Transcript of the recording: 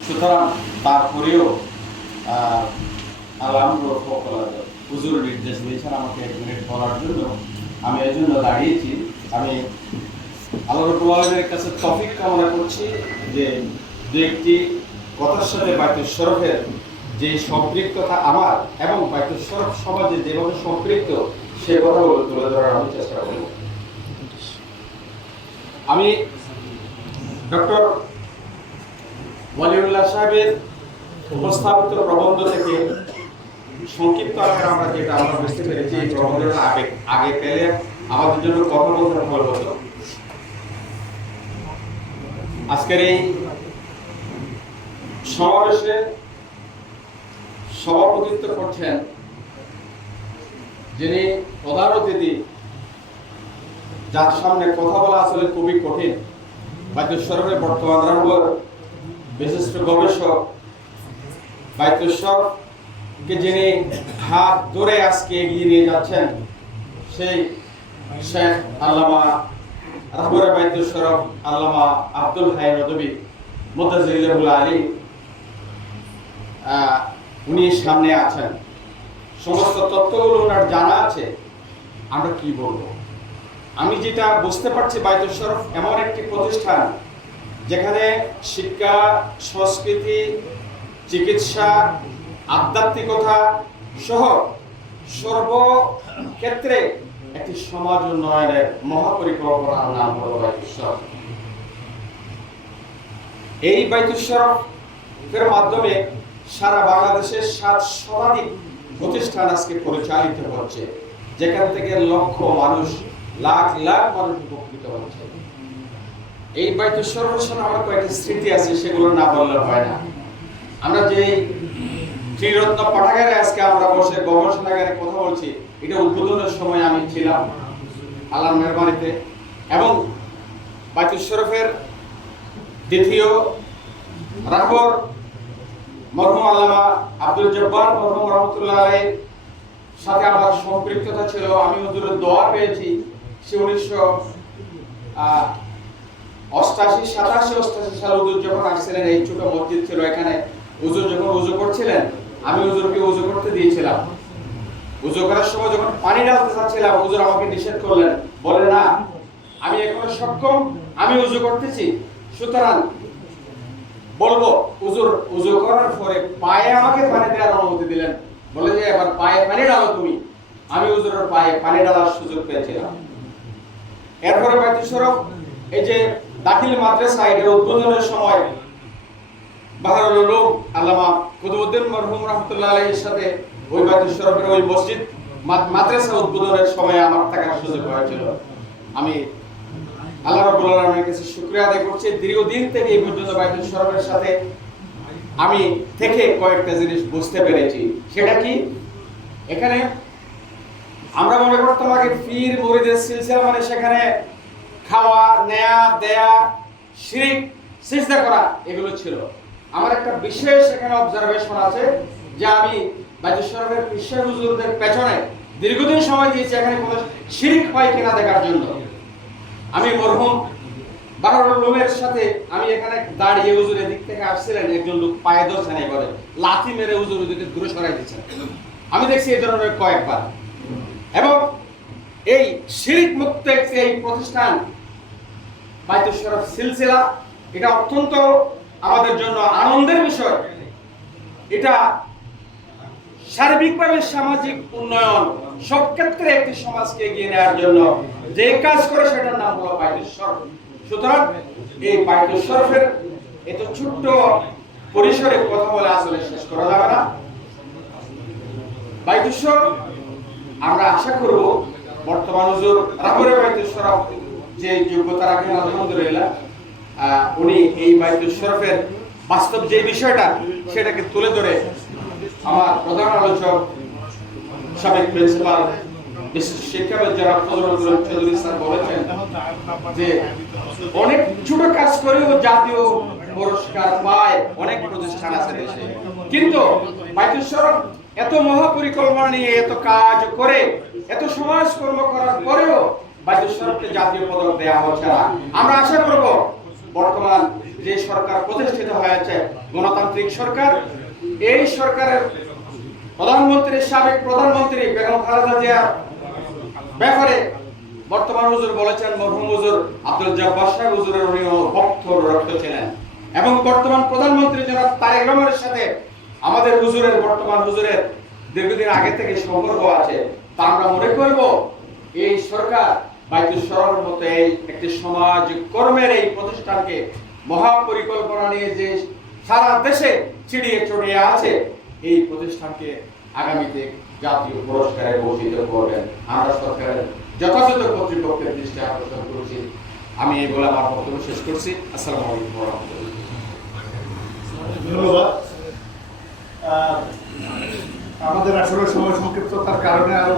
সুতরাং তারপরেও হুজুর নির্দেশ দিয়েছেন আমাকে 1 মিনিট বলার জন্য। আমি এই জন্য দাঁড়িয়েছি। আমি আল্লাহ রাব্বুল আলামিনের কাছে তৌফিক কামনা করছি যে দু একটি কথার সাথে বাইতুল শরফের যে সম্পৃক্ততা আমার এবং বাইতুল শরফ সমাজে যেভাবে সম্পৃক্ত সে কথাগুলো তুলে ধরার আমি চেষ্টা করব। আমি ডক্টর ওয়ালিউল্লাহ সাহেবের উপস্থাপিত প্রবন্ধ থেকে সংক্ষিপ্ত আকারে আমরা যেটা বুঝতে পেরেছি, এই প্রবন্ধটা আগে পেলে আমাদের জন্য কথা বলতে ভালো হতো। আজকের এই সমাবেশে সভাপতিত্ব করছেন যিনি প্রধান অতিথি, যার সামনে কথা বলা আসলে খুবই কঠিন, বাইতুল শরফের বর্তমান রাহবার বিশিষ্ট গবেষক, বাইতুল শরফকে যিনি হাত ধরে আজকে এগিয়ে নিয়ে যাচ্ছেন সেই শেখ আল্লামা রাহবরে বাইতুল শরফ আল্লামা আব্দুল হাই নদভী মুতাজিল্লাহুল আলী, উনি সামনে আছেন। সমস্ত তথ্যগুলো ওনার জানা আছে। আমরা কি বলবো? আমি যেটা বুঝতে পারছি, বাইতুল শরফ এমন একটি প্রতিষ্ঠান যেখানে শিক্ষা, সংস্কৃতি, চিকিৎসা, আধ্যাত্মিকতা সহ সর্বক্ষেত্রে একটি সমাজ উন্নয়নের মহাপরিকল্পনার নাম হলো বাইতুল শরফ। এই বাইতুল শরফের মাধ্যমে সারা বাংলাদেশের 7 শতাধিক প্রতিষ্ঠান আজকে পরিচালিত হচ্ছে, যেখান থেকে লক্ষ মানুষ, লাখ লাখ মানুষ উপকৃত হচ্ছে। এই বাইতুল শরফের সাথে আমার কয়েকটি স্মৃতি আছে, সেগুলো না বললে হয় না। আমরা যে ত্রিরত্ন পাঠাগারে আজকে আমরা বসে গবেষণাগারে কথা বলছি, এটা উদ্বোধনের সময় আমি ছিলাম আল্লাহর মেহরবানিতে। এবং বাইতুল শরফের দ্বিতীয় রাহবর মরহুম আল্লামা আব্দুল জব্বার মরহুম রহমতুল্লাহ আলাইহির সাথে আমার সম্পৃক্ততা ছিল। আমি হুজুরের দোয়া পেয়েছি। সে 1988 সালে হুজুর যখন আসছিলেন, এই ছোট মসজিদ ছিল এখানে, হুজুর যখন উযু করছিলেন আমি হুজুরকে উযু করতে দিয়েছিলাম। উযু করার সময় যখন পানি ঢালতে চাচ্ছিলাম, হুজুর আমাকে নিষেধ করলেন, বলে না আমি এখনো সক্ষম, আমি উযু করতেছি, সুতরাং বলবো। হুজুর উযু করার পরে পায়ে আমাকে পানি দেওয়ার অনুমতি দিলেন, বলে যে এবার পায়ে পানি ঢালো তুমি। আমি হুজুরের পায়ে পানি ঢালার সুযোগ পেয়েছিলাম। এরপরে বাইতুল শরফ এই যে দাখিল মাদ্রাসা, এর উদ্বোধনের সময় বাহরুল উলুম আল্লামা কুতুবউদ্দিন মরহুম রাহমাতুল্লাহ আলাইহির সাথে ওই বাইতুল শরফের ওই মসজিদ মাদ্রাসা উদ্বোধনের সময় আমার থাকার সুযোগ হয়েছিল। আমি আল্লাহ রাব্বুল আলামিনের কাছে শুকরিয়া আদায় করছি। দীর্ঘদিন থেকে এই পর্যন্ত বাইতুল শরফের সাথে আমি থেকে কয়েকটা জিনিস বুঝতে পেরেছি। সেটা কি? এখানে আমরা মনে করতাম আগে পীর মুরিদের সিলসিলা মানে সেখানে খাওয়া, নেয়া, দেয়া, শিরক, সিজদা করা, এগুলো ছিল। আমার একটা বিশেষ এখানে অবজারভেশন আছে যে আমি বাইতুল শরফের পীর হুজুরদের পেছনে দীর্ঘদিন সময় দিয়েছি এখানে কোনো শিরক পাই কিনা দেখার জন্য। আমি মরহুম বাহরুল উলুমের সাথে আমি এখানে দাঁড়িয়ে, হুজুর এদিক থেকে আসছিলেন, একজন লোক পায়ে ধরছেন, এবারে লাথি মেরে হুজুর ওদিকে দূরে সরাই দিচ্ছেন। আমি দেখছি এই ধরনের কয়েকবার। এবং এই শিরক মুক্ত একটি এই প্রতিষ্ঠান বাইতুল শরফ সিলসিলা, এটা অত্যন্ত আমাদের জন্য আনন্দের বিষয়। এটা সার্বিকভাবে সামাজিক উন্নয়ন, সব ক্ষেত্রে একটি সমাজকে এগিয়ে নেওয়ার জন্য যে কাজ করে সেটার নাম হলো বাইতুল শরফ। সুতরাং এই বাইতুল শরফের এত ছোট্ট পরিসরে কথা বলে আসলে শেষ করা যাবে না। বাইতুল শরফ আমরা আশা করব বর্তমান হুজুর রাহবরে বাইতুল শরফ যে যোগ্যতা রাখেন, আলহামদুলিল্লাহ, উনি এই বাইতুল শরফের বাস্তব যে বিষয়টা সেটাকে তুলে ধরে আমার প্রধান আলোচক সাবেক প্রিন্সিপাল বিশিষ্ট শিক্ষাবিদ জনাব ফজলুল চৌধুরী স্যার বলেছেন যে অনেক ছোট কাজ করেও জাতীয় পুরস্কার পায় অনেক প্রতিষ্ঠান আছে দেশে, কিন্তু বাইতুল শরফ এত মহাপরিকল্পনা নিয়ে এত কাজ করে, এত সমাজকর্ম করার পরেও বাইতুল শরফকে জাতীয় পদক দেওয়া হচ্ছে না। আমরা আশা করব বর্তমান যে সরকার প্রতিষ্ঠিত হয়েছে গণতান্ত্রিক সরকার, এই সরকারের সাবেক প্রধানমন্ত্রী বেগম খালেদা জিয়ার ব্যাপারে বর্তমান হুজুর বলেছেন, মরহুম হুজুর আব্দুল জব্বার সাহেব হুজুরের উনি ভক্ত রক্ত ছিলেন, এবং বর্তমান প্রধানমন্ত্রী জনাব তারেক রহমানের সাথে আমাদের হুজুরের বর্তমান হুজুরের দীর্ঘদিন আগে থেকে সম্পর্ক আছে। তা আমরা মনে করব এই সরকার বাইতুল শরফের মতো এই একটি সমাজ কর্মের এই প্রতিষ্ঠানকে মহাপরিকল্পনা নিয়ে যে সারা দেশে চিড়িয়ে চড়িয়ে আছে, এই প্রতিষ্ঠানকে আগামীতে জাতীয় পুরস্কারে ভূষিত করবেন। আমরা সরকারের যথাযথ কর্তৃপক্ষের দৃষ্টি আকর্ষণ করছি। আমি এই বলে আমার বক্তব্য শেষ করছি। আসসালামু আলাইকুম ওয়া রাহমাতুল্লাহ। ধন্যবাদ। আমাদের আসলে সময় সংক্ষিপ্ততার কারণে আরো